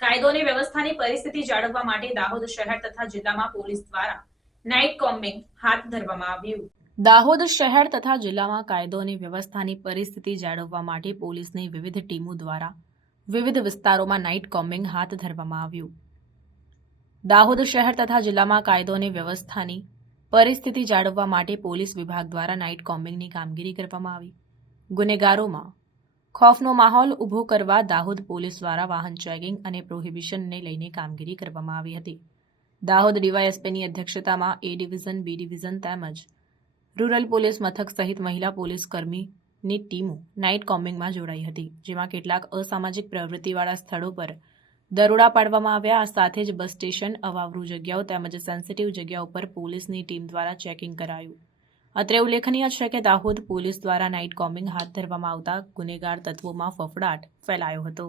કાયદો અને વ્યવસ્થાની પરિસ્થિતિ જાળવવા માટે દાહોદ શહેર તથા જિલ્લામાં પોલીસ દ્વારા નાઇટ કોમ્બિંગ હાથ ધરવામાં આવ્યું. દાહોદ શહેર તથા જિલ્લામાં કાયદો અને વ્યવસ્થાની પરિસ્થિતિ જાળવવા માટે પોલીસની વિવિધ ટીમો દ્વારા વિવિધ વિસ્તારોમાં નાઇટ કોમ્બિંગ હાથ ધરવામાં આવ્યું. દાહોદ શહેર તથા જિલ્લામાં કાયદો અને વ્યવસ્થાની પરિસ્થિતિ જાળવવા માટે પોલીસ વિભાગ દ્વારા નાઇટ કોમ્બિંગની કામગીરી કરવામાં આવી. ગુનેગારોમાં ખોફનો માહોલ ઊભો કરવા દાહોદ પોલીસ દ્વારા વાહન ચેકિંગ અને પ્રોહિબિશનને લઈને કામગીરી કરવામાં આવી હતી. દાહોદ ડીવાયએસપીની અધ્યક્ષતામાં એ ડિવિઝન, બી ડિવિઝન તેમજ રૂરલ પોલીસ મથક સહિત મહિલા પોલીસ કર્મીની ટીમો નાઇટ કોમ્બિંગમાં જોડાઈ હતી, જેમાં કેટલાક અસામાજિક પ્રવૃત્તિવાળા સ્થળો પર દરોડા પાડવામાં આવ્યા. આ સાથે જ બસ સ્ટેશન, અવાવરૂ જગ્યાઓ તેમજ સેન્સિટિવ જગ્યાઓ પર પોલીસની ટીમ દ્વારા ચેકિંગ કરાયું. અત્રે ઉલ્લેખનીય છે કે દાહોદ પોલીસ દ્વારા નાઇટ કોમ્બિંગ હાથ ધરવામાં આવતા ગુનેગાર તત્વોમાં ફફડાટ ફેલાયો હતો.